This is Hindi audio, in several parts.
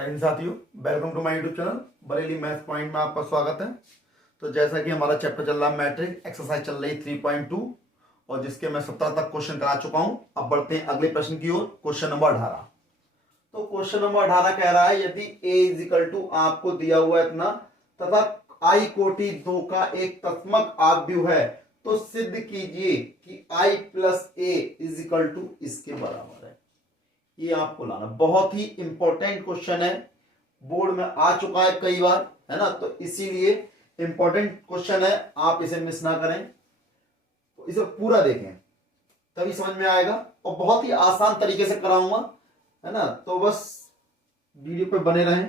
जय हिंद साथियों, welcome to my YouTube channel Bareilly maths point में आपका स्वागत है। तो जैसा कि हमारा चैप्टर चल रहा है मैट्रिक, एक्सरसाइज चल रही 3.2 और जिसके मैं 17 तक क्वेश्चन करा चुका हूं। अब बढ़ते हैं अगले प्रश्न की ओर, क्वेश्चन नंबर 18। तो क्वेश्चन नंबर 18 कह रहा है यदि a इजिकल टू आपको दिया हुआ इतना तथा i कोटि 2 का एक तत्समक आव्यूह है तो सिद्ध कीजिए कि i plus a is equal to इसके बराबर है। ये आपको लाना बहुत ही इंपॉर्टेंट क्वेश्चन है, बोर्ड में आ चुका है कई बार, है ना। तो इसीलिए इंपॉर्टेंट क्वेश्चन है, आप इसे मिस ना करें, तो इसे पूरा देखें तभी समझ में आएगा और बहुत ही आसान तरीके से कराऊंगा, है ना। तो बस वीडियो पे बने रहें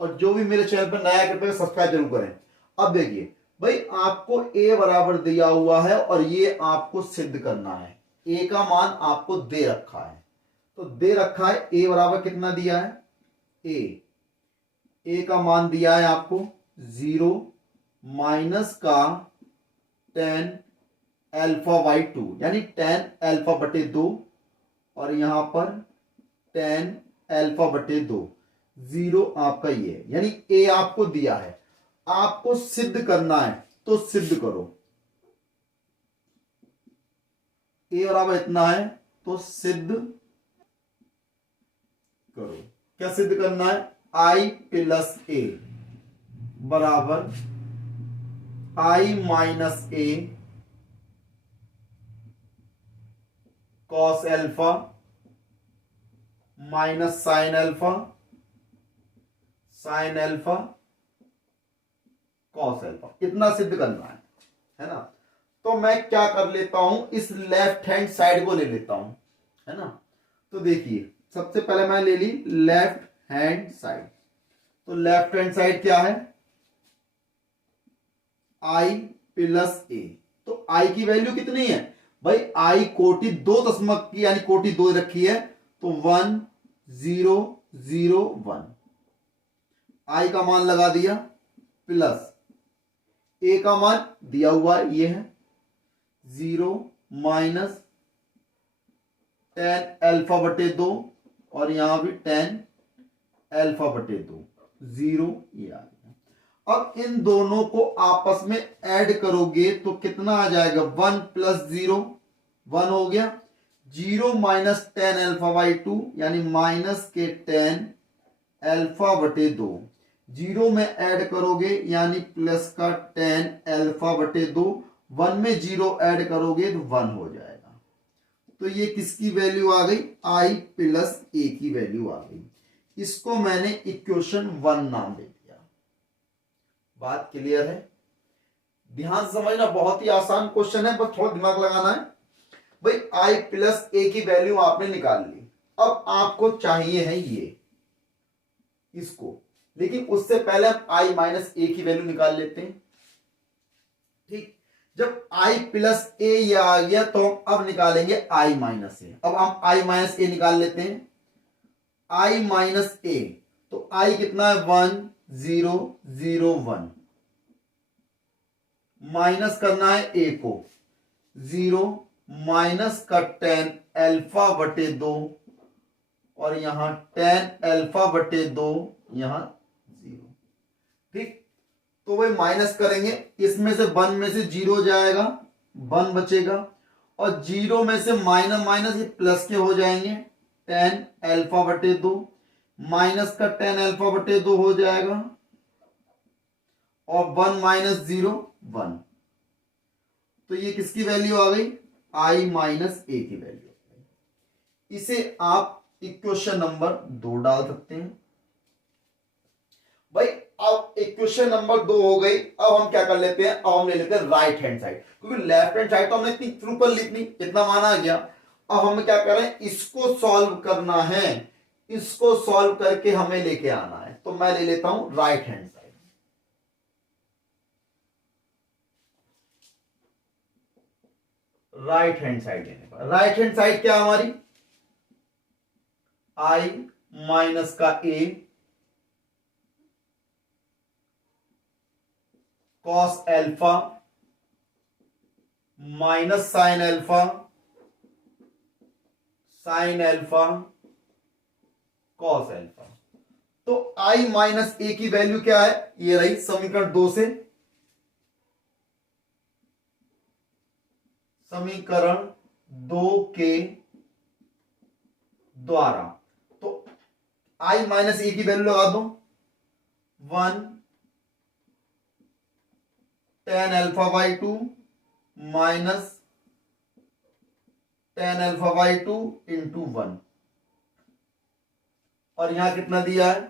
और जो भी मेरे चैनल पर नया कृपया सब्सक्राइब जरूर करें। अब देखिए भाई, आपको a बराबर दिया हुआ है और ये आपको सिद्ध करना है। a का मान आपको दे रखा है, तो दे रखा है a बराबर कितना दिया है, a का मान दिया है आपको 0 माइनस का tan अल्फा बाई 2 यानी tan अल्फा बटे 2 और यहां पर tan अल्फा बटे 2, 0 आपका ये है, यानी a आपको दिया है, आपको सिद्ध करना है तो सिद्ध करो। a बराबर इतना है तो सिद्ध करो। क्या सिद्ध करना है, i प्लस a बराबर i minus a cos alpha minus sine alpha cos alpha, इतना सिद्ध करना है ना। तो मैं क्या कर लेता हूं, इस लेफ्ट हैंड साइड को ले लेता हूं, है ना। तो देखिए सबसे पहले मैं ले ली लेफ्ट हैंड साइड, तो लेफ्ट हैंड साइड क्या है, i प्लस a। तो i की वैल्यू कितनी है भाई, i कोटि 2 दशमलव की यानी कोटि 2 रखी है, तो 1 0 0 1, i का मान लगा दिया प्लस a का मान दिया हुआ ये है 0 माइनस tan अल्फा बटे 2 और यहां भी tan अल्फा बटे 2, 0 ये आ गया। अब इन दोनों को आपस में ऐड करोगे तो कितना आ जाएगा, 1 प्लस 0 1 हो गया, 0 माइनस tan अल्फा बाई 2 यानी माइनस के tan अल्फा बटे 2, 0 में ऐड करोगे यानी प्लस का tan अल्फा बटे 2, 1 में 0 ऐड करोगे तो 1 हो जाएगा। तो ये किसकी वैल्यू आ गई, i प्लस a की वैल्यू आ गई। इसको मैंने इक्वेशन 1 नाम दे दिया। बात क्लियर है, ध्यान से समझना, बहुत ही आसान क्वेश्चन है, बस थोड़ा दिमाग लगाना है। भाई i प्लस a की वैल्यू आपने निकाल ली, अब आपको चाहिए है ये इसको, लेकिन उससे पहले हम i माइनस a की वैल्यू निकाल लेते हैं। ठीक, जब i प्लस a ये आ गया तो हम अब निकालेंगे i माइनस a। अब हम i माइनस a निकाल लेते हैं, i माइनस a, तो i कितना है 1 0 0 1, माइनस करना है a को, 0 माइनस का tan अल्फा बटे 2 और यहां tan अल्फा बटे 2 यहां 0। ठीक, तो वही माइनस करेंगे, इसमें से 1 में से 0 जाएगा, 1 बचेगा और 0 में से माइनस माइनस ये प्लस के हो जाएंगे, tan अल्फा बटे 2 माइनस का tan अल्फा बटे 2 हो जाएगा और 1 माइनस 0 1, तो ये किसकी वैल्यू आ गई, i माइनस a की वैल्यू। इसे आप इक्वेशन नंबर 2 डाल सकते हैं। भाई अब इक्वेशन नंबर 2 हो गई, अब हम क्या कर लेते हैं, अब हम ले लेते हैं राइट हैंड साइड, क्योंकि लेफ्ट हैंड साइड तो हमने इतनी प्रूव कर ली, इतना माना गया। अब हम क्या करें, इसको सॉल्व करना है, इसको सॉल्व करके हमें लेके आना है। तो मैं ले लेता हूं right hand side. Right hand side लेने पर राइट हैंड साइड क्या हमारी, i माइनस का a cos alpha minus sine alpha cos alpha. तो i माइनस ए की वैल्यू क्या है, ये रही समीकरण 2 से, समीकरण 2 के द्वारा। तो i माइनस ए की वैल्यू लगा दो 1 tan alpha by 2 minus tan alpha by 2 into 1, और यहां कितना दिया है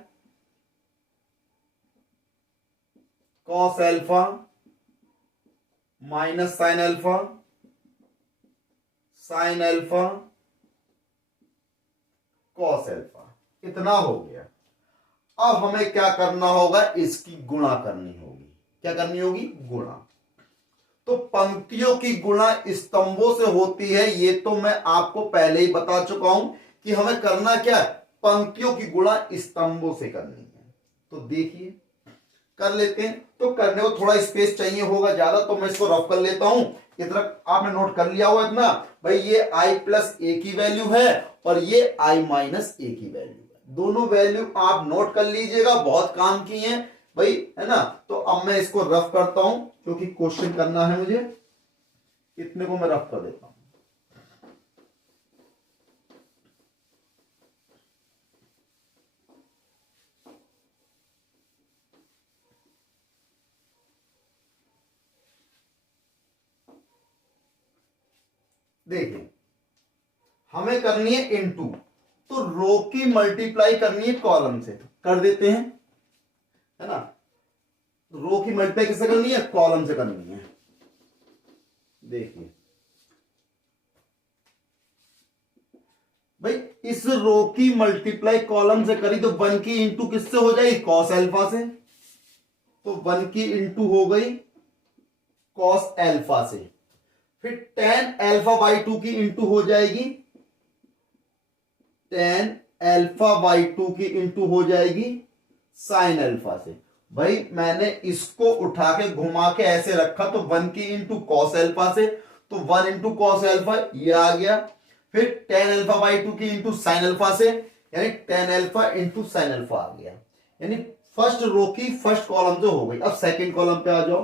cos alpha minus sine alpha, sine alpha cos alpha, इतना हो गया। अब हमें क्या करना होगा, इसकी गुणा करनी होगी। क्या करनी होगी, गुणा। तो पंक्तियों की गुणा स्तंभों से होती है, ये तो मैं आपको पहले ही बता चुका हूं कि हमें करना क्या है, पंक्तियों की गुणा स्तंभों से करनी है। तो देखिए कर लेते हैं। तो करने को थोड़ा स्पेस चाहिए होगा ज्यादा, तो मैं इसको रफ कर लेता हूं। इतना आपने नोट कर लिया होगा इतना, भाई ये i प्लस ए की वैल्यू है और ये i माइनस ए की वैल्यू है। दोनों वैल्यू आप नोट कर लीजिएगा, बहुत काम की है भाई, है ना। तो अब मैं इसको रफ करता हूं क्योंकि क्वेश्चन करना है मुझे, इतने को मैं रफ कर देता हूं। देखिए हमें करनी है इनटू, तो रो की मल्टीप्लाई करनी है कॉलम से, कर देते हैं, है ना। रो की मल्टीप्लाई किससे करनी है, कॉलम से करनी है। देखिए भाई इस रो की मल्टीप्लाई कॉलम से करी तो 1 की इंटू किससे हो जाएगी, कॉस एल्फा से। तो 1 की इंटू हो गई कॉस एल्फा से। फिर tan अल्फा बाई 2 की इंटू हो जाएगी, tan अल्फा बाई 2 की इंटू हो जाएगी साइन अल्फा से। भाई मैंने इसको उठा के घुमा के ऐसे रखा, तो 1 की इंटू कॉस एल्फा से, तो 1 इंटू कॉस एल्फा ये आ गया। फिर tan अल्फा बाई 2 की इंटू साइन अल्फा से, यानी tan alpha into sine alpha आ गया। यानी फर्स्ट रो की फर्स्ट कॉलम जो हो गई। अब सेकंड कॉलम पे आ जाओ,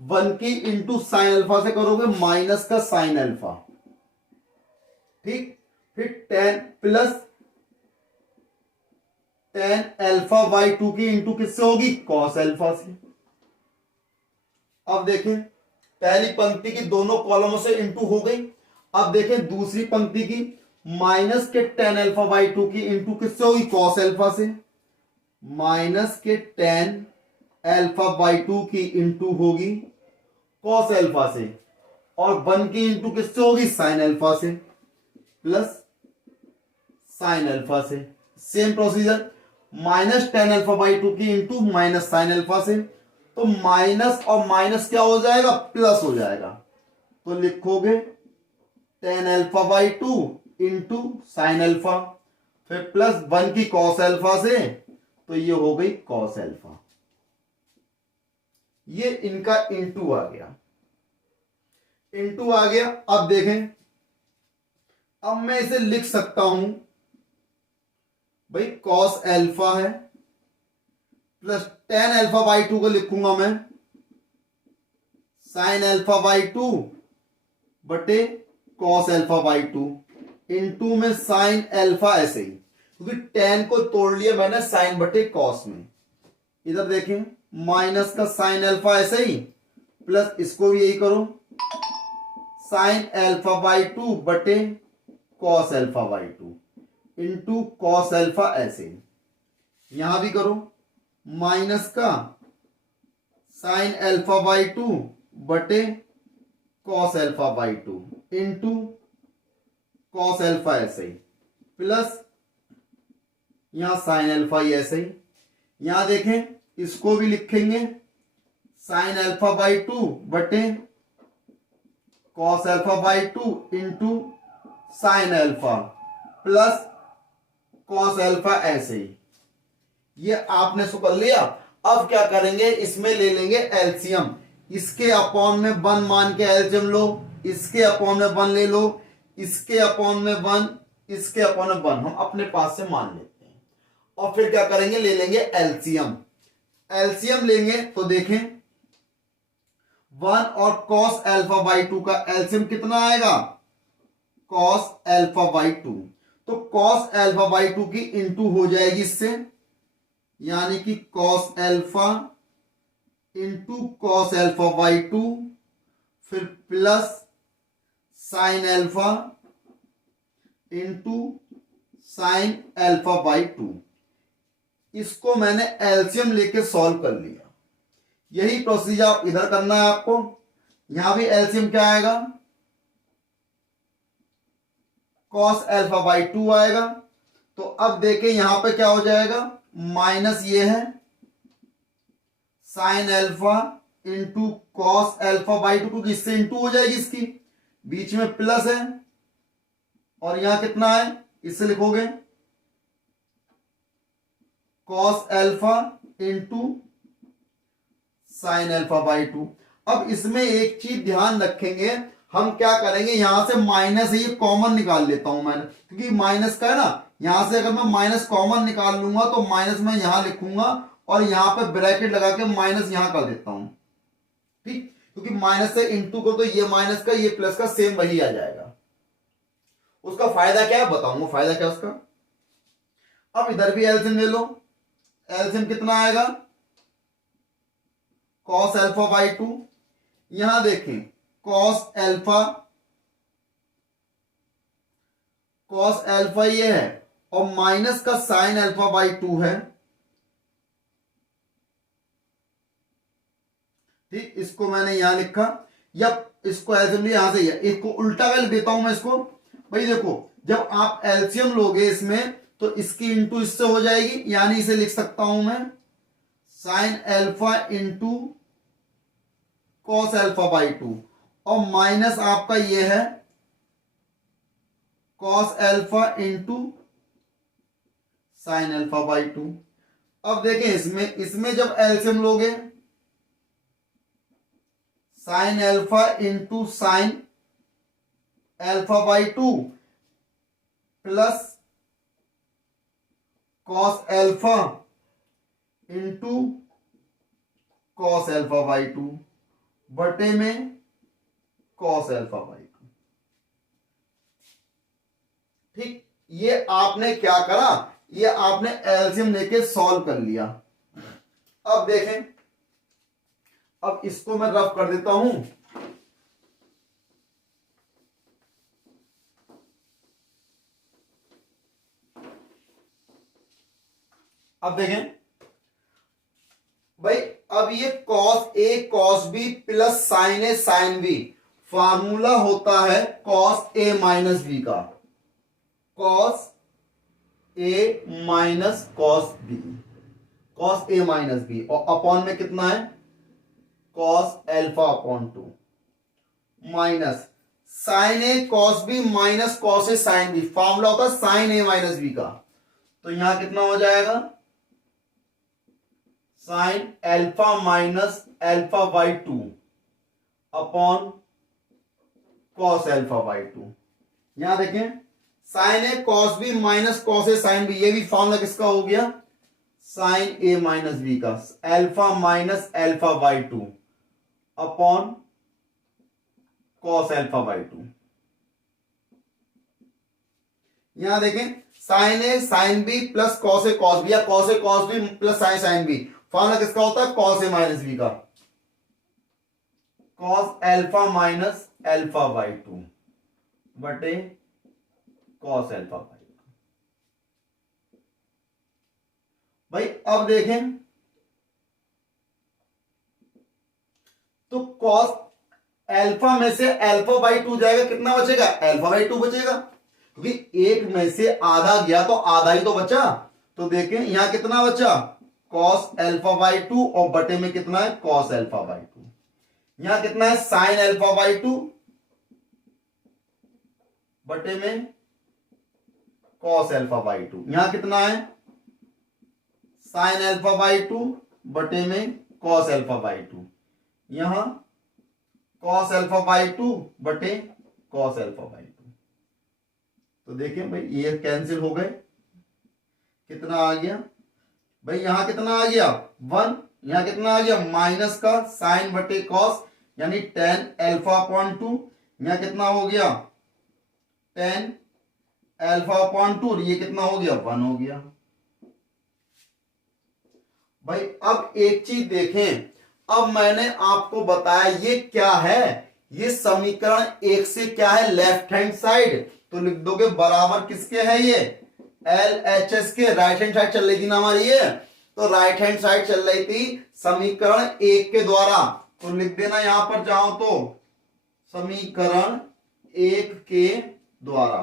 1 की इंटू साइन अल्फा से करोगे माइनस का साइन अल्फा, ठीक। फिर tan plus tan alpha by 2 की इंटू किससे होगी, कॉस अल्फा से। अब देखें पहली पंक्ति की दोनों कॉलमों से इंटू हो गई। अब देखें दूसरी पंक्ति की, माइनस के tan अल्फा बाई 2 की इंटू किससे होगी, कॉस अल्फा से। माइनस के tan अल्फा बाई 2 की इंटू होगी कॉस अल्फा से, और 1 की इंटू किससे होगी, साइन अल्फा से, प्लस साइन अल्फा से। Same procedure, minus tan alpha by 2 की इंटू माइनस साइन अल्फा से, तो माइनस और माइनस क्या हो जाएगा, प्लस हो जाएगा। तो लिखोगे tan alpha by 2 into sine alpha, फिर प्लस 1 की कॉस अल्फा से, तो ये हो गई कॉस अल्फा। ये इनका इंटू आ गया, इंटू आ गया। अब देखें, अब मैं इसे लिख सकता हूं भाई, कॉस अल्फा है प्लस tan अल्फा बाई 2 को लिखूंगा मैं साइन अल्फा बाई 2 बटे कॉस अल्फा बाई 2 इंटू में साइन अल्फा, ऐसे ही क्योंकि tan को तोड़ लिया मैंने साइन बटे कॉस में। इधर देखें माइनस का साइन अल्फा ऐसे ही, प्लस इसको भी यही करो साइन अल्फा बाई 2 बटे cos alpha by 2 into cos alpha, ऐसे ही यहां भी करो माइनस का साइन अल्फा बाई 2 बटे cos alpha by 2 into cos alpha, ऐसे ही प्लस यहां साइन अल्फा ही ऐसे ही। यहां देखें इसको भी लिखेंगे साइन अल्फा बाई 2 बटे cos alpha by 2 into sine alpha plus cos alpha, ऐसे ही। ये आपने सो कर लिया। अब क्या करेंगे, इसमें ले लेंगे एलसीएम। इसके अपॉन में 1 मान के एलसीएम लो, इसके अपॉन में 1 ले लो, इसके अपॉन में 1, इसके अपॉन में 1 हम अपने पास से मान लेते हैं। और फिर क्या करेंगे, ले लेंगे एलसीएम। एलसीएम लेंगे तो देखें 1 और कॉस अल्फा बाई 2 का एलसीएम कितना आएगा, कॉस अल्फा बाई 2। तो कॉस अल्फा बाई 2 की इंटू हो जाएगी इससे, यानी कि cos alpha into cos alpha by 2, फिर plus sine alpha into sine alpha by 2। इसको मैंने एलसीएम लेके सॉल्व कर लिया। यही प्रोसीजर आप इधर करना है आपको। यहां भी एलसीएम क्या आएगा, कॉस अल्फा बाई 2 आएगा। तो अब देखें यहां पे क्या हो जाएगा, माइनस ये है sine alpha into cos alpha by 2, क्योंकि इससे इंटू हो जाएगी इसकी, बीच में प्लस है और यहां कितना है, इससे लिखोगे cos alpha into sine alpha by 2। अब इसमें एक चीज ध्यान रखेंगे, हम क्या करेंगे, यहां से माइनस है ये कॉमन निकाल लेता हूं मैंने, क्योंकि माइनस का है ना, यहां से अगर मैं माइनस कॉमन निकाल लूंगा तो माइनस मैं यहां लिखूंगा और यहां पे ब्रैकेट लगा के माइनस यहां कर देता हूं, ठीक, क्योंकि माइनस से इंटू करो तो ये माइनस का ये प्लस का सेम वही आ जाएगा। उसका फायदा क्या है बताऊंगा, फायदा क्या उसका। अब इधर भी एलसीएम ले लो, एलसीएम कितना आएगा, कॉस अल्फा बाई 2। यहां देखें कॉस अल्फा ये है और माइनस का साइन अल्फा बाई 2 है, ठीक, इसको मैंने यहां लिखा, या इसको एलसीएम यहां से, इसको उल्टा कर देता हूं मैं इसको। भाई देखो जब आप एलसीएम लोगे इसमें तो इसकी इंटू इससे हो जाएगी, यानी इसे लिख सकता हूं मैं sine alpha into cos alpha by 2, और माइनस आपका ये है cos alpha into sine alpha by 2। अब देखें इसमें जब एलसीएम लोगे sine alpha into sine alpha by 2 plus cos alpha into cos alpha by 2 बटे में कॉस अल्फा बाई 2, ठीक। ये आपने क्या करा, ये आपने एलसीएम लेके सॉल्व कर लिया। अब देखें, अब इसको मैं रफ कर देता हूं। अब देखें भाई, अब ये cos A cos B plus sine A sine B, formula होता है कॉस ए माइनस बी का, cos A minus cos B, cos A minus B, और अपॉन में कितना है cos alpha upon 2 minus sine A cos B minus cos A sine B, formula होता है साइन ए माइनस बी का। तो यहां कितना हो जाएगा, sine alpha minus alpha by 2 upon cos alpha by 2। यहां देखें sine A cos B minus cos A sine B, ये भी फॉर्मूला किसका हो गया, साइन ए माइनस बी का, alpha minus alpha by 2 upon cos alpha by 2। यहां देखें sine A sine B plus cos A cos B, या cos A cos B plus sine sine B, formula किसका होता है कॉस ए माइनस बी का, cos alpha minus alpha by 2 बटे कॉस अल्फा बाई 2। भाई अब देखें तो कॉस अल्फा में से अल्फा बाई 2 जाएगा, कितना बचेगा, अल्फा बाई 2 बचेगा, क्योंकि एक में से आधा गया तो आधा ही तो बचा। तो देखें यहां कितना बचा, कॉस अल्फा बाई 2 और बटे में कितना है कॉस अल्फा बाई 2। यहां कितना है साइन अल्फा बाई 2 बटे में कॉस अल्फा बाई 2। यहां कितना है साइन अल्फा बाई 2 बटे में कॉस अल्फा बाई 2। यहां कॉस अल्फा बाई 2 बटे कॉस अल्फा बाई 2। तो देखें भाई ये कैंसिल हो गए, कितना आ गया भाई, यहां कितना आ गया 1, यहां कितना आ गया माइनस का साइन बटे कॉस यानी tan अल्फा अपॉन 2, यहां कितना हो गया tan अल्फा अपॉन 2 और ये कितना हो गया 1 हो गया। भाई अब एक चीज देखें, अब मैंने आपको बताया ये क्या है, ये समीकरण एक से क्या है लेफ्ट हैंड साइड, तो लिख दोगे बराबर किसके है ये LHS के, राइट हैंड साइड चल रही थी ना हमारी ये, तो राइट हैंड साइड चल रही थी समीकरण एक के द्वारा, तो लिख देना यहां पर जाओ तो समीकरण एक के द्वारा,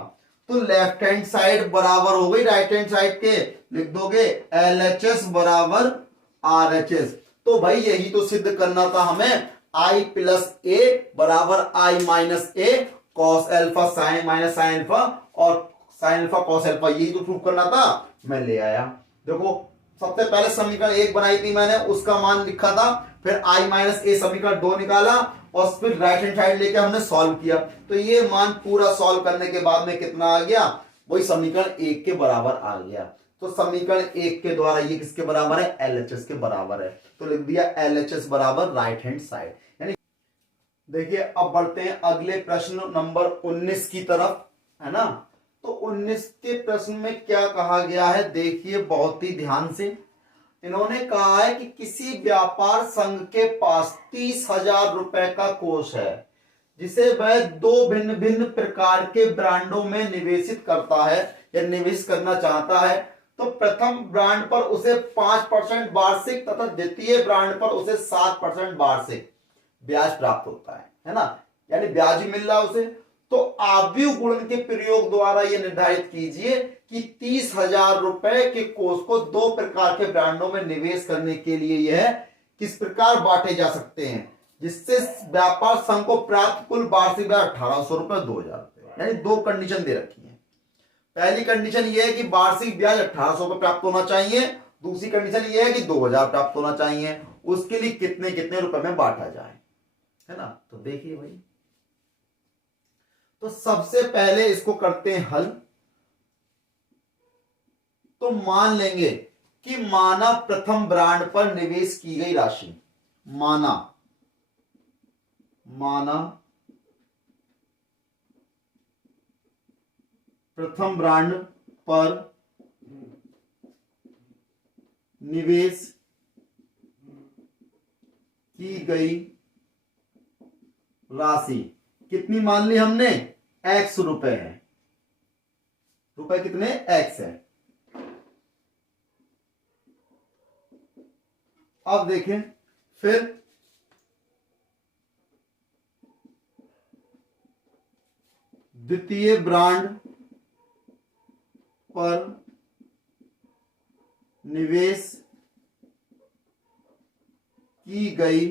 तो लेफ्ट हैंड साइड बराबर हो गई राइट हैंड साइड के, लिख दोगे LHS बराबर RHS। तो भाई यही तो सिद्ध करना था हमें, I प्लस ए बराबर I minus A cos alpha sign minus sine alpha और साइन अल्फा कॉस अल्फा, यही तो प्रूव करना था, मैं ले आया। देखो सबसे पहले समीकरण एक बनाई थी मैंने, उसका मान लिखा था, फिर I माइनस ए समीकरण 2 निकाला और फिर राइट हैंड साइड लेके हमने सॉल्व किया, तो ये मान पूरा सॉल्व करने के बाद में कितना आ गया, वही समीकरण एक के बराबर आ गया। तो समीकरण एक के द्वारा ये किसके बराबर है LHS के बराबर है, तो लिख दिया LHS बराबर राइट हैंड साइड। यानी देखिए अब बढ़ते हैं अगले प्रश्न नंबर 19 की तरफ, है ना। तो 19 के प्रश्न में क्या कहा गया है देखिए बहुत ही ध्यान से, इन्होंने कहा है कि किसी व्यापार संघ के पास 30,000 रुपए का कोष है जिसे वह दो भिन्न भिन्न प्रकार के ब्रांडों में निवेशित करता है या निवेश करना चाहता है, तो प्रथम ब्रांड पर उसे 5% वार्षिक तथा द्वितीय ब्रांड पर उसे 7% वार्षिक ब्याज प्राप्त होता है ना, यानी ब्याज ही मिल रहा है उसे। तो आव्यूह गुणन के प्रयोग द्वारा यह निर्धारित कीजिए कि 30,000 रुपए के कोष को दो प्रकार के ब्रांडों में निवेश करने के लिए यह किस प्रकार बांटे जा सकते हैं जिससे व्यापार संघ को प्राप्त कुल वार्षिक ब्याज 1,800 रुपए 2,000 रुपए, यानी दो कंडीशन दे रखी है। पहली कंडीशन यह है कि वार्षिक ब्याज 1,800 रुपए प्राप्त होना चाहिए, दूसरी कंडीशन यह है कि 2,000 प्राप्त होना चाहिए, उसके लिए कितने कितने रुपए में बांटा जाए, है ना। तो देखिए भाई, तो सबसे पहले इसको करते हैं हल। तो मान लेंगे कि माना प्रथम ब्रांड पर निवेश की गई राशि, माना प्रथम ब्रांड पर निवेश की गई राशि कितनी मान ली हमने X रुपए है, रुपए कितने X है। अब देखें फिर द्वितीय ब्रांड पर निवेश की गई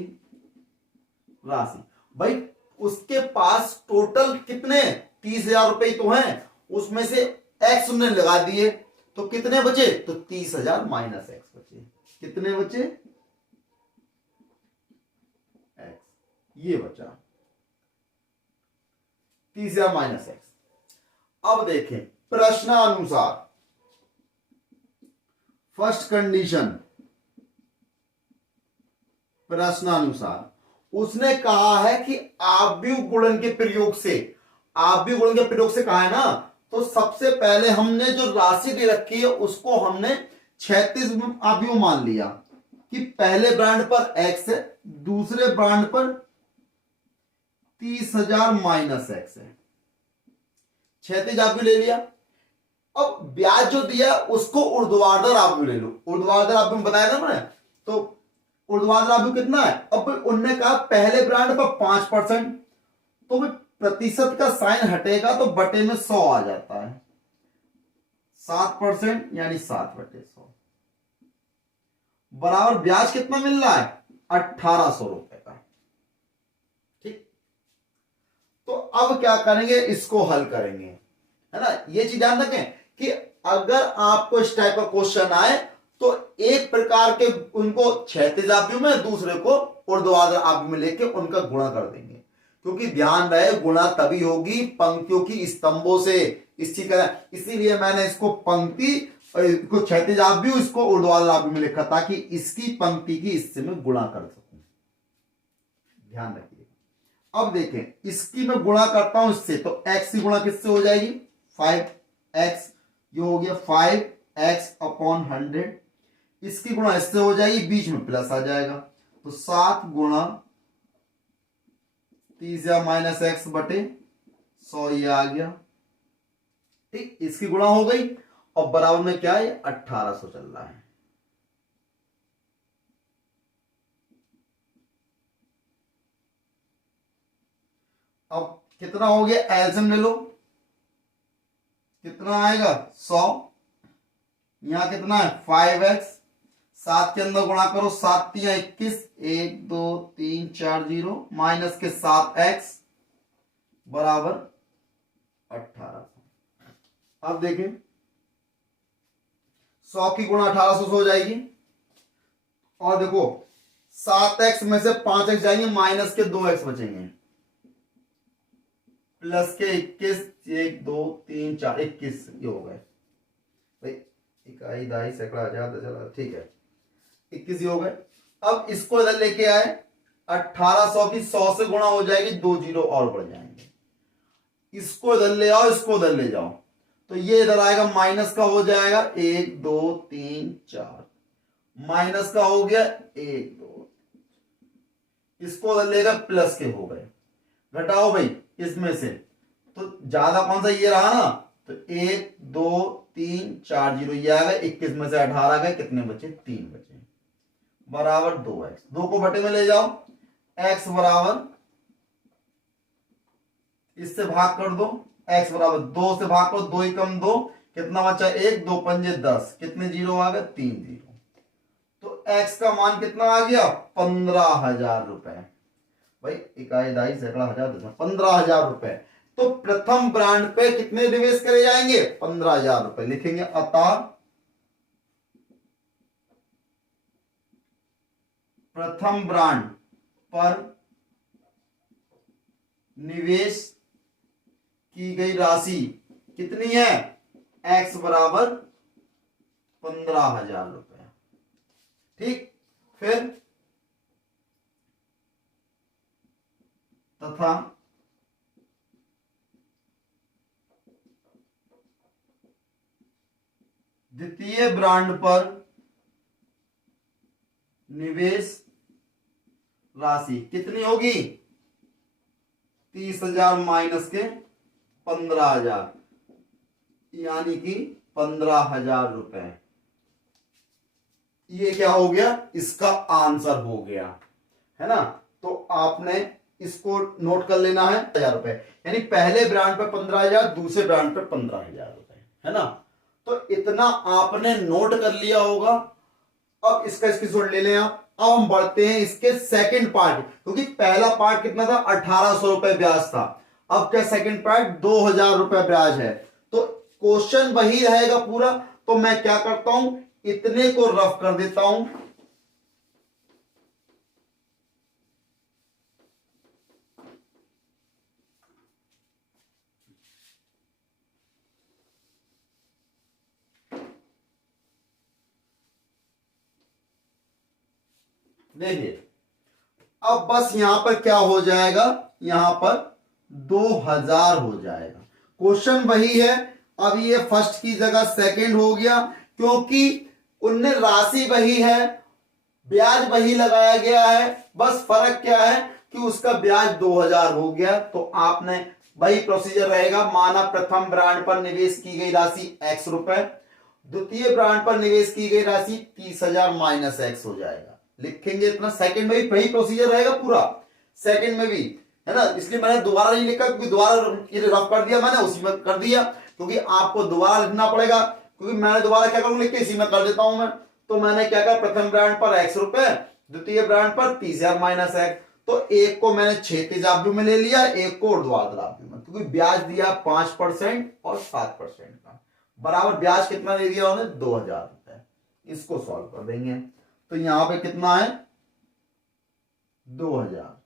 राशि, भाई उसके पास टोटल कितने 30,000 रुपए तो हैं, उसमें से X हमने लगा दिए तो कितने बचे, तो 30,000 माइनस X बचे, कितने बचे X, ये बचा 30,000 माइनस X। अब देखें प्रश्नानुसार फर्स्ट कंडीशन, प्रश्नानुसार उसने कहा है कि आव्यूह गुणन के प्रयोग से, आव्यूह गुणन के प्रयोग से कहा है ना, तो सबसे पहले हमने जो राशि दे रखी है उसको हमने 36 आव्यूह मान लिया कि पहले ब्रांड पर X है, दूसरे ब्रांड पर 30,000 माइनस X है, 36 आव्यूह ले लिया। अब ब्याज जो दिया उसको ऊर्ध्वाधर आव्यूह ले लो, ऊर्ध्वाधर आव्यूह बताया ना मैंने, तो ऊर्ध्वाधर आव्यूह कितना है, अब उन्होंने कहा पहले ब्रांड पर 5%, तो प्रतिशत का साइन हटेगा तो बटे में 100 आ जाता है, 7% यानी 7/100 बराबर ब्याज कितना मिल रहा है 1,800 रुपए का। ठीक, तो अब क्या करेंगे, इसको हल करेंगे, है ना। ये चीज ध्यान रखें कि अगर आपको इस टाइप का क्वेश्चन आए तो एक प्रकार के उनको क्षैतिज आव्यूह में, दूसरे को ऊर्ध्वाधर आव्यूह में लेके उनका गुणा कर देंगे, क्योंकि ध्यान रहे गुणा तभी होगी पंक्तियों की स्तंभों से, इस चीज का, इसीलिए मैंने इसको पंक्ति इसको क्षैतिज आप भी, इसको ऊर्ध्वाधर आप भी में लिखा, ताकि इसकी पंक्ति की इससे मैं गुणा कर सकूं। ध्यान रखिए। अब देखें, इसकी मैं गुणा करता हूं इससे, तो x की गुणा किससे हो जाएगी? 5x, ये हो गया 5x अपॉन 100। इसकी गुणा इससे हो जाएगी, बीच में प्लस आ जाएगा, तो 7 गुणा 30 या माइनस एक्स बटे 100, ये आ गया। ठीक, इसकी गुणा हो गई, और बराबर में क्या है? 1800 चल रहा है। अब कितना हो गया? एलसीएम ले लो, कितना आएगा? 100। यहां कितना है? 5x, 7 के अंदर गुणा करो, 7 3 21, 1 2 3 4 0, माइनस के 7x बराबर 1800। अब देखें, 100 की गुणा 1800 से हो जाएगी, और देखो 7x में से 5x जाएंगे, माइनस के 2x बचेंगे, प्लस के 21, 1 2 3 4 21, ये हो गए भाई, इकाई दहाई सैकड़ा हजार दशमलव, ठीक है 21 हो गए। अब इसको इधर लेके आए, 1800 की 100 से गुणा हो जाएगी, 2 जीरो और बढ़ जाएंगे। इसको इधर ले आओ, इसको इधर ले जाओ, तो ये इधर आएगा, माइनस का हो जाएगा 1 2 3 4, माइनस का हो गया 1 2, इसको उधर लेगा, प्लस के हो गए। घटाओ भाई इसमें से, तो ज्यादा कौन सा? ये रहा ना, तो 1 2 3 4 जीरो, ये आ गए। 21 में से 18 गए, कितने बचे? 3 बचे, बराबर 2x। 2 को बटे में ले जाओ, x बराबर, इससे भाग कर दो, x बराबर 2 से भाग करो, 2 ही कम 2, कितना बचा? 1 2 पंजे 10, कितने जीरो आ गए? 3 जीरो। तो x का मान कितना आ गया? 15,000 रुपए। भाई इकाई दहाई सैकड़ा हजार दशमलव, 15,000 रुपए। तो प्रथम ब्रांड पे कितने निवेश करे जाएंगे? 15,000 रुपए लिखेंगे। अतः प्रथम ब्रांड पर निवेश की गई राशि कितनी है? x बराबर 15,000 रुपए। ठीक, फिर तथा द्वितीय ब्रांड पर निवेश राशि कितनी होगी? 30,000 माइनस के 15,000, यानी कि 15,000 रुपए। ये क्या हो गया? इसका आंसर हो गया, है ना। तो आपने इसको नोट कर लेना है, 1,000 रुपए, यानी पहले ब्रांड पे 15,000, दूसरे ब्रांड पे 15,000 रुपए, है ना। तो इतना आपने नोट कर लिया होगा। अब इसका स्क्रीनशॉट ले लें आप। अब हम बढ़ते हैं इसके सेकंड पार्ट, क्योंकि पहला पार्ट कितना था? 1,800 रुपए ब्याज था। अब क्या सेकंड पार्ट? 2,000 रुपए ब्याज है। तो क्वेश्चन वही रहेगा पूरा। तो मैं क्या करता हूं, इतने को रफ कर देता हूं, देखिए। अब बस यहां पर क्या हो जाएगा? यहां पर 2,000 हो जाएगा। क्वेश्चन वही है। अब ये फर्स्ट की जगह सेकंड हो गया, क्योंकि उनने राशि वही है, ब्याज वही लगाया गया है। बस फर्क क्या है कि उसका ब्याज 2,000 हो गया। तो आपने वही प्रोसीजर रहेगा। माना प्रथम ब्रांड पर निवेश की गई राशि x रुपए, द्वितीय ब्रांड पर निवेश की गई राशि 30,000 माइनस x हो जाएगा। लिखेंगे इतना। सेकंड में भी वही प्रोसीजर रहेगा पूरा, सेकंड में भी, है ना। इसलिए मैंने दोबारा नहीं लिखा, क्योंकि दोबारा रफ कर दिया मैंने, उसी में कर दिया, क्योंकि आपको दोबारा लिखना पड़ेगा, क्योंकि मैंने दोबारा क्या करूंगा, लिख के इसी में कर देता हूं मैं। तो मैंने क्या कहा, प्रथम ब्रांड पर x रुपए, द्वितीय ब्रांड पर 30,000 माइनस x। तो एक को मैंने क्षैतिज आवृत्ति में ले लिया, एक को ऊर्ध्वाधर आवृत्ति में, क्योंकि ब्याज दिया 5% और 7% का, बराबर ब्याज कितना दे दिया उन्होंने? 2,000 रुपए। इसको सॉल्व कर देंगे, तो यहां पे कितना है? 2,000।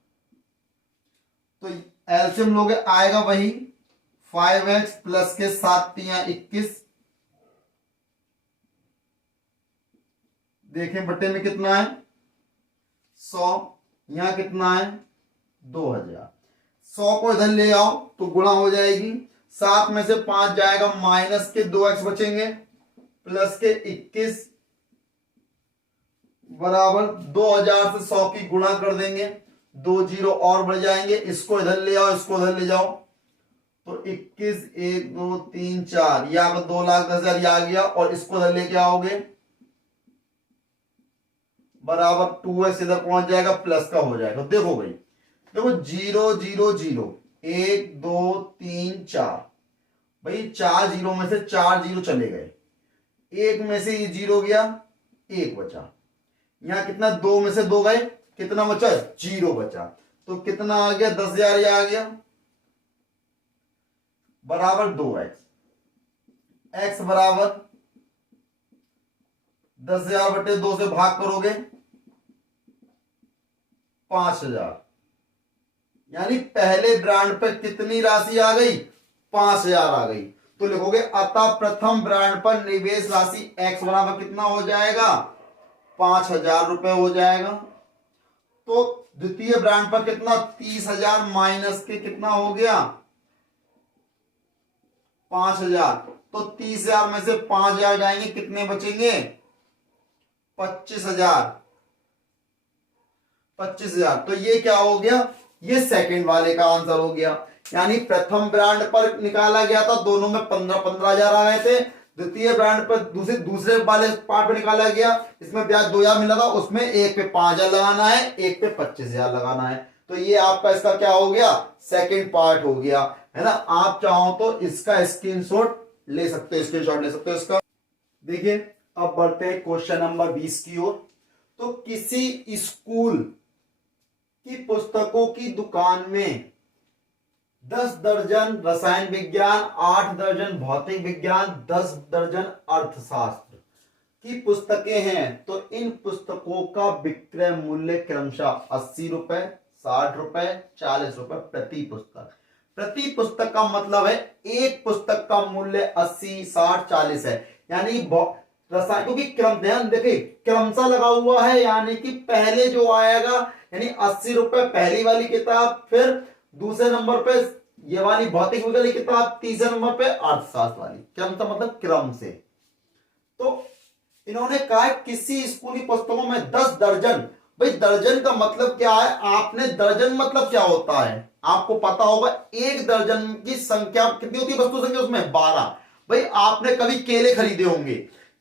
तो एलसीएम लोगे, आएगा वही 5x प्लस के 7 3 21, देखें बट्टे में कितना है 100, यहां कितना है 2000। 100 को इधर ले आओ तो गुणा हो जाएगी, 7 में से 5 जाएगा, माइनस के 2x बचेंगे, प्लस के 21 बराबर 2000 से 100 की गुणा कर देंगे, 2 जीरो और बढ़ जाएंगे, इसको इधर ले आओ, इसको इधर ले जाओ, तो 21 1 2 3 4, यहां पर 2,10,000 आ गया, और इसको इधर लेके आओगे बराबर 2x इधर पहुंच जाएगा, प्लस का हो जाएगा। देखो भाई, देखो 0 0 0 1 2 3 4, भाई 4 जीरो में से 4 जीरो चले गए, एक में से ये जीरो गया, एक बचा, यहां कितना 2 में से 2 गए, कितना बचा 0 बचा, तो कितना आ गया 10,000 आ गया बराबर 2x, x बराबर 10,000 बटे 2 से भाग करोगे 5,000, यानी पहले ब्रांड पर कितनी राशि आ गई 5,000 आ गई। तो लिखोगे अतः प्रथम ब्रांड पर निवेश राशि x बराबर कितना हो जाएगा 5,000 रुपए हो जाएगा। तो द्वितीय ब्रांड पर कितना 30,000 माइनस के कितना हो गया 5,000, तो 30,000 में से 5,000 जाएंगे, कितने बचेंगे 25,000। 25,000, तो ये क्या हो गया, ये सेकंड वाले का आंसर हो गया। यानी प्रथम ब्रांड पर निकाला गया था, दोनों में 15,000 आ गए थे, द्वितीय ब्रांड पर दूसरे वाले पार्ट पर निकाला गया, इसमें ब्याज 2,000 मिला था, उसमें एक पे 5,000 लगाना है, एक पे 25,000 लगाना है। तो ये आपका इसका क्या हो गया सेकंड पार्ट हो गया, है ना। आप चाहो तो इसका स्क्रीनशॉट ले सकते हो, स्क्रीनशॉट ले सकते हो इसका। देखिए अब बढ़ते हैं क्वेश्चन नंबर 20 की ओर। तो किसी स्कूल की पुस्तकों की दुकान में 10 दर्जन रसायन विज्ञान, 8 दर्जन भौतिक विज्ञान, 10 दर्जन अर्थशास्त्र की पुस्तकें हैं। तो इन पुस्तकों का विक्रय मूल्य क्रमशः 80 रुपए, 60 रुपए, 40 रुपए प्रति पुस्तक। प्रति पुस्तक का मतलब है एक पुस्तक का मूल्य 80, 60, 40 है, यानी रसायन, क्योंकि क्रम ध्यान देखिए क्रमशः लगा हुआ है, यानी कि पहले जो आएगा यानी 80 रुपए पहली वाली किताब, फिर दूसरे नंबर पे ये वाली भौतिक विज्ञान की किताब, तीसरे नंबर पे अर्थशास्त्र वाली, क्रम का मतलब क्रम से। तो इन्होंने कहा किसी स्कूल की पुस्तकों में 10 दर्जन, भाई दर्जन का मतलब क्या है, आपने दर्जन मतलब क्या होता है आपको पता होगा, एक दर्जन की संख्या कितनी होती है वस्तु संख्या, उसमें 12। भाई आपने कभी केले खरीदे होंगे,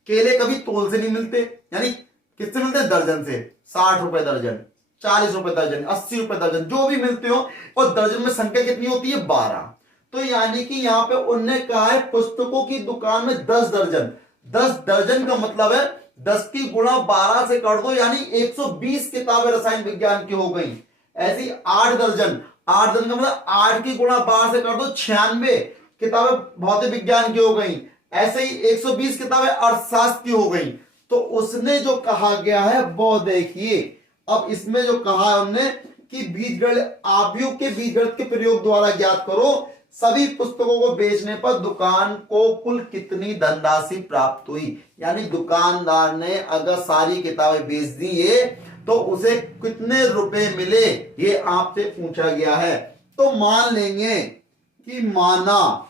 केले कभी तोल से नहीं मिलते, यानी किससे मिलते हैं दर्जन से, 60 रुपए दर्जन, 40 रुपए दर्जन, 80 रुपए दर्जन, जो भी मिलते हो, और दर्जन में संख्या कितनी होती है 12। तो यानी कि यहां पे उन्होंने कहा है पुस्तकों की दुकान में 10 दर्जन, 10 दर्जन का मतलब है 10 की गुणा 12 से कर दो, यानी 120 किताबें रसायन विज्ञान की हो गई। ऐसी 8 दर्जन, 8 दर्जन का मतलब 8 की गुणा 12 से कर दो 96 किताबें भौतिक विज्ञान की हो गई। ऐसे ही 120 किताबें अर्थशास्त्र की हो गई। तो उसने जो कहा गया है वो देखिए, अब इसमें जो कहा है उन्होंने कि बीजगणित आव्यूह के बीजगणित के प्रयोग द्वारा ज्ञात करो सभी पुस्तकों को बेचने पर दुकान को कुल कितनी धनराशि प्राप्त हुई। यानी दुकानदार ने अगर सारी किताबें बेच दी है तो उसे कितने रुपए मिले, ये आपसे पूछा गया है। तो मान लेंगे कि माना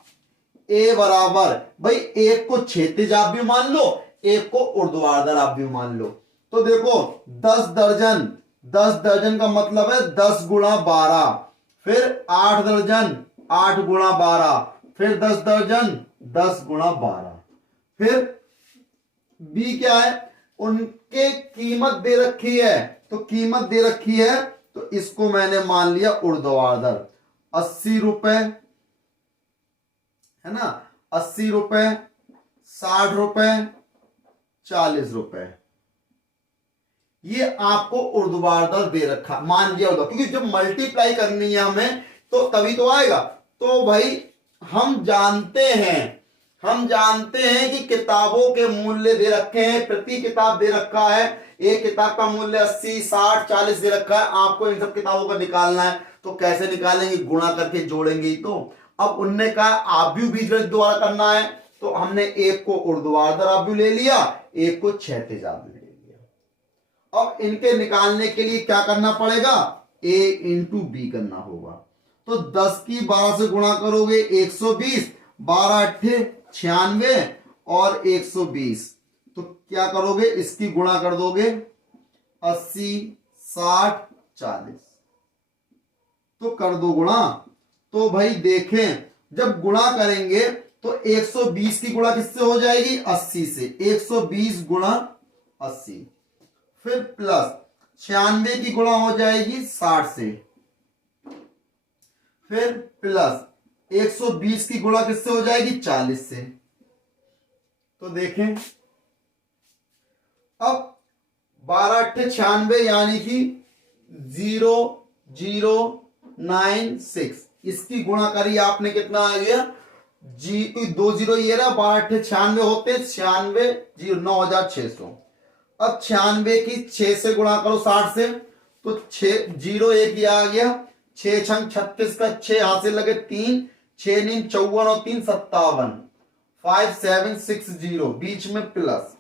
ए बराबर, भाई एक को क्षैतिज आव्यूह मान लो, एक को ऊर्ध्वाधर आव्यूह मान लो। तो देखो 10 दर्जन, 10 दर्जन का मतलब है 10 गुणा 12, फिर 8 दर्जन 8 गुणा 12, फिर 10 दर्जन 10 गुणा 12। फिर बी क्या है, उनके कीमत दे रखी है, तो कीमत दे रखी है तो इसको मैंने मान लिया ऊर्ध्वाधर, 80 रुपए, है ना, 80 रुपए, 60 रुपए, 40 रुपए, ये आपको ऊर्ध्वाधर दे रखा, मान लिया होगा, क्योंकि जब मल्टीप्लाई करनी है हमें तो तभी तो आएगा। तो भाई हम जानते हैं कि किताबों के मूल्य दे रखे हैं, प्रति किताब दे रखा है, एक किताब का मूल्य 80, 60, 40 दे रखा है, आपको इन सब किताबों का निकालना है। तो कैसे निकालेंगे, गुणा करके जोड़ेंगे ही तो। अब उनने कहा आव्यूह बीजगणित द्वारा करना है, तो हमने एक को ऊर्ध्वाधर आव्यूह ले लिया, एक को क्षैतिज आव्यूह ले लिया। अब इनके निकालने के लिए क्या करना पड़ेगा, a इंटू बी करना होगा। तो 10 की 12 से गुणा करोगे 120, 12 अट्ठे 96 और 120, तो क्या करोगे, इसकी गुणा कर दोगे 80, 60, 40, तो कर दो गुणा। तो भाई देखें, जब गुणा करेंगे तो 120 की गुणा किससे हो जाएगी, 80 से, 120 गुणा 80, फिर प्लस 96 की गुणा हो जाएगी 60 से, फिर प्लस 120 की गुणा किससे हो जाएगी, 40 से। तो देखें अब 12 अट्ठे 96 यानी कि 0096, इसकी गुणा करी आपने, कितना आ गया, जी 20 ये रहा, 12 अट्ठे 96 होते 96, 9600। अब 96 की 6 से गुणा करो 60 से, तो 01 ये आ गया, 6 छंग 36 का 6 हाथ से लगे 3, 6 नीम 54 और 3 57, 5760, बीच में प्लस,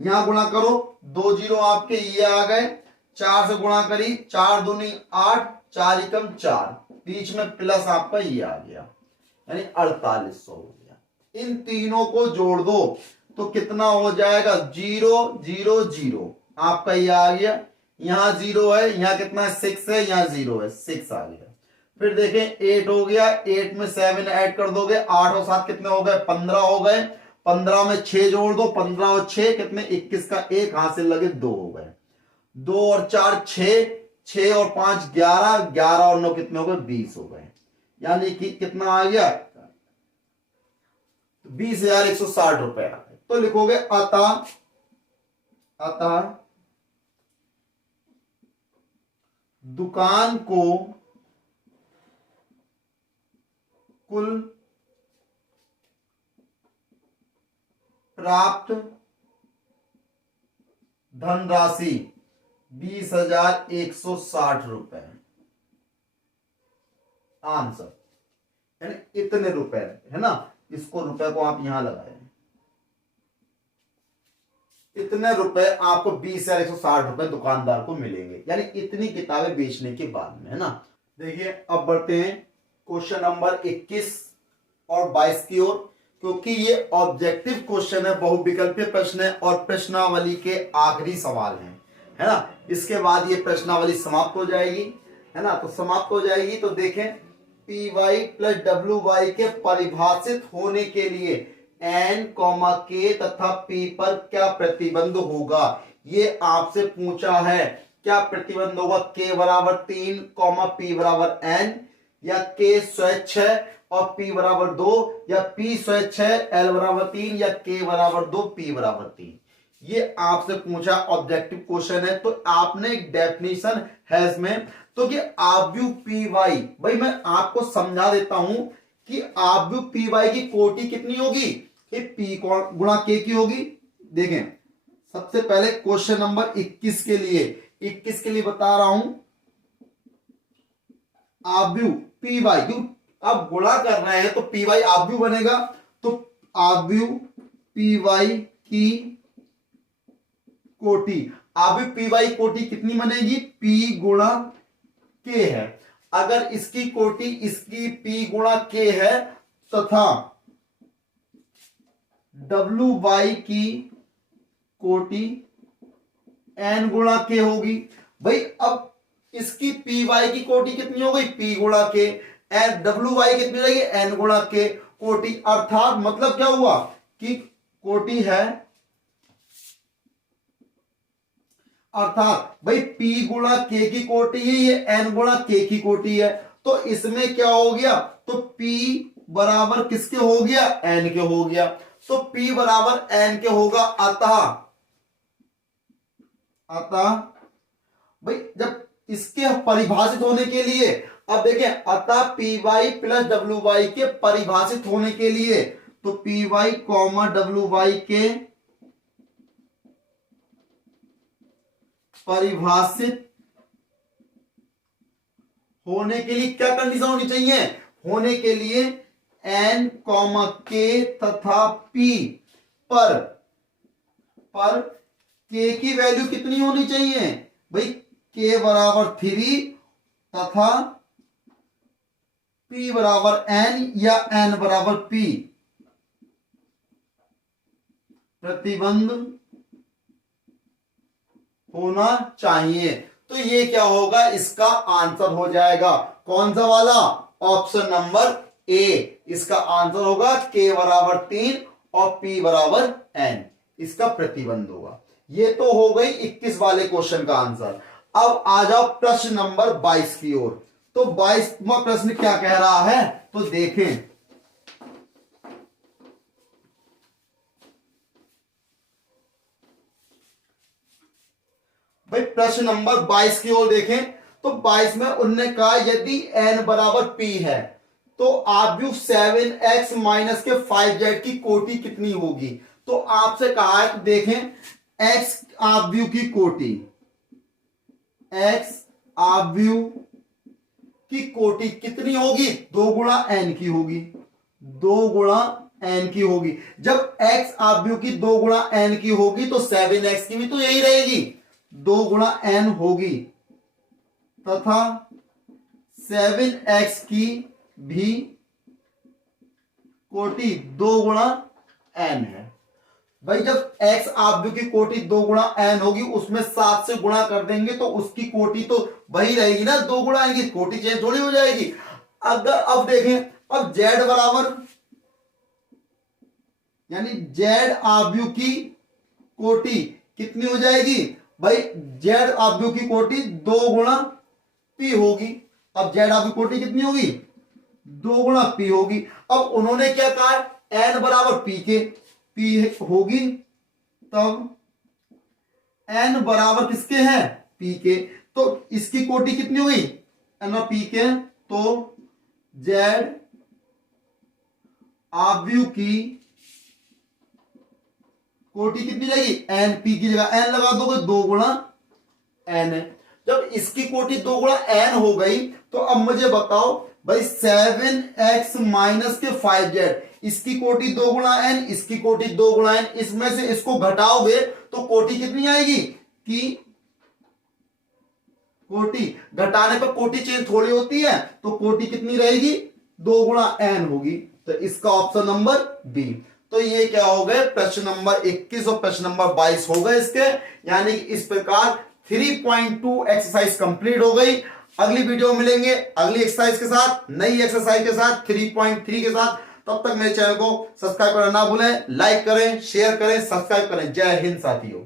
यहां गुणा करो, 2 जीरो आपके ये आ गए, 4 से गुणा करी, 4 दूनी 8, 4 एकम 4, बीच में प्लस आपका ये आ गया, यानी 4800 हो गया। इन तीनों को जोड़ दो तो कितना हो जाएगा, 000, आपका ये आ गया, यहां 0 है, यहां कितना 6 है, यहां 0 है, 6 आ गया। फिर देखें 8 हो गया, 8 में 7 ऐड कर दोगे, 8 और 7 कितने हो गए, 15 हो गए, 15 में 6 जोड़ दो, 15 और 6 कितने, 21 का 1 हाथ से लगे 2 हो गए, 2 और 4 6, 6 और 5 11, 11 और 9 कितने हो गए, 20 हो गए, यानी कि कितना आ गया, 20,160 रुपए आ गए। तो लिखोगे अतः दुकान को कुल प्राप्त धनराशि 20,160 रुपए, आंसर, यानी इतने रुपए है ना, इसको रुपए को आप यहां लगाए, इतने रुपए आपको 20,160 रुपए दुकानदार को मिलेंगे, यानी इतनी किताबें बेचने के बाद में, है ना। देखिए अब बढ़ते हैं क्वेश्चन नंबर 21 और 22 की ओर, क्योंकि ये ऑब्जेक्टिव क्वेश्चन है, बहुविकल्पीय प्रश्न है और प्रश्नावली के आखिरी सवाल हैं, है ना। इसके बाद ये प्रश्नावली समाप्त हो जाएगी, है ना, तो समाप्त हो जाएगी। तो देखें P Y plus W Y के परिभाषित होने के लिए एन कॉमा के तथा पी पर क्या प्रतिबंध होगा, ये आपसे पूछा है। क्या प्रतिबंध होगा, के बराबर 3 कॉमा पी बराबर एन, या के स्वच्छ है और P बराबर 2, या P स्वच्छ है L बराबर 3, या K बराबर 2 P बराबर 3, ये आपसे पूछा, ऑब्जेक्टिव क्वेश्चन है। तो आपने एक डेफिनेशन है इसमें, तो कि आव्यूह पी वाई, भाई मैं आपको समझा देता हूं कि आव्यूह पी वाई की कोटि कितनी होगी, P गुणा K की होगी। देखें सबसे पहले क्वेश्चन नंबर 21 के लिए बता रहा हूं, आव्यूह पी वाई, अब गुणा कर रहे हैं तो पी वाई आव्यूह बनेगा, तो आव्यूह पी वाई की कोटि, आव्यूह पी वाई कोटि कितनी बनेगी, P गुणा K है। अगर इसकी कोटि इसकी P गुणा K है तथा डब्ल्यू वाई की कोटि N गुणा K होगी। भाई अब इसकी पी वाई की कोटि कितनी हो गई, P गुणा K, एन डब्ल्यू वाई कितनी रहेगी, N गुणा K कोटि, अर्थात मतलब क्या हुआ कि कोटि है, अर्थात भाई P गुणा K की कोटि है, ये N गुणा K की कोटि है, तो इसमें क्या हो गया, तो P बराबर किसके हो गया, N के हो गया, तो P बराबर N के होगा। अतः भाई जब इसके परिभाषित होने के लिए, अब देखें अतः P Y plus W Y के परिभाषित होने के लिए, तो P Y comma W Y के परिभाषित होने के लिए क्या कंडीशन होनी चाहिए, होने के लिए एन कॉमा के तथा पी पर के की वैल्यू कितनी होनी चाहिए भाई, के बराबर 3 तथा p बराबर n या n बराबर p प्रतिबंध होना चाहिए। तो ये क्या होगा, इसका आंसर हो जाएगा कौन सा वाला, ऑप्शन नंबर ए। इसका आंसर होगा के बराबर 3 और p बराबर n, इसका प्रतिबंध होगा। ये तो हो गई 21 वाले क्वेश्चन का आंसर। अब आ जाओ प्रश्न नंबर 22 की ओर। तो 22वां प्रश्न क्या कह रहा है, तो देखें। भाई प्रश्न नंबर 22 की ओर देखें। तो 22 में उन्होंने कहा यदि n बराबर p है तो आव्यूह 7x माइनस के 5z की कोटि कितनी होगी। तो आपसे कहा है, तो देखें x आव्यूह की कोटि, x आव्यूह की कोटि कितनी होगी, 2 गुणा n की होगी, 2 गुणा n की होगी। जब x आव्यूह की 2 गुणा n की होगी तो 7x की भी तो यही रहेगी, 2 गुणा n होगी तथा 7x की भी कोटि 2 गुणा n है। भाई जब x आव्यूह की कोटि 2 गुणा n होगी, उसमें 7 से गुणा कर देंगे तो उसकी कोटि तो वही रहेगी ना, 2 गुणा n की कोटि चेंज थोड़ी हो जाएगी। अगर अब देखें, अब z बराबर यानी z आव्यूह की कोटि कितनी हो जाएगी भाई, z आव्यूह की कोटि 2 गुणा p होगी। अब z आव्यूह की कोटि कितनी होगी, 2 गुणा p होगी। अब उन्होंने क्या कहा, n बराबर p के, p होगी, तब n बराबर किसके हैं, p के। तो इसकी कोटि कितनी हुई, n और p के, तो z आव्यूह की कोटि कितनी रहेगी, n, p की जगह n लगा दोगे, 2 गुणा n है। जब इसकी कोटि 2 गुणा n हो गई तो अब मुझे बताओ भाई 7x माइनस के 5z, इसकी कोटि 2 गुणा n, इसकी कोटि 2 गुणा n, इसमें से इसको घटाओगे तो कोटि कितनी आएगी, कि कोटि घटाने पर कोटि चेंज थोड़ी होती है, तो कोटि कितनी रहेगी, 2 गुणा n होगी। तो इसका ऑप्शन नंबर बी। तो ये क्या हो गए, प्रश्न नंबर 21 और प्रश्न नंबर 22 हो गए इसके। यानी कि इस प्रकार 3.2 एक्सरसाइज कंप्लीट हो गई। अगली वीडियो में मिलेंगे अगली एक्सरसाइज के साथ, नई एक्सरसाइज के साथ 3.3 के साथ। तब तक मेरे चैनल को सब्सक्राइब करना ना भूलें, लाइक करें, शेयर करें, सब्सक्राइब करें। जय हिंद साथियों।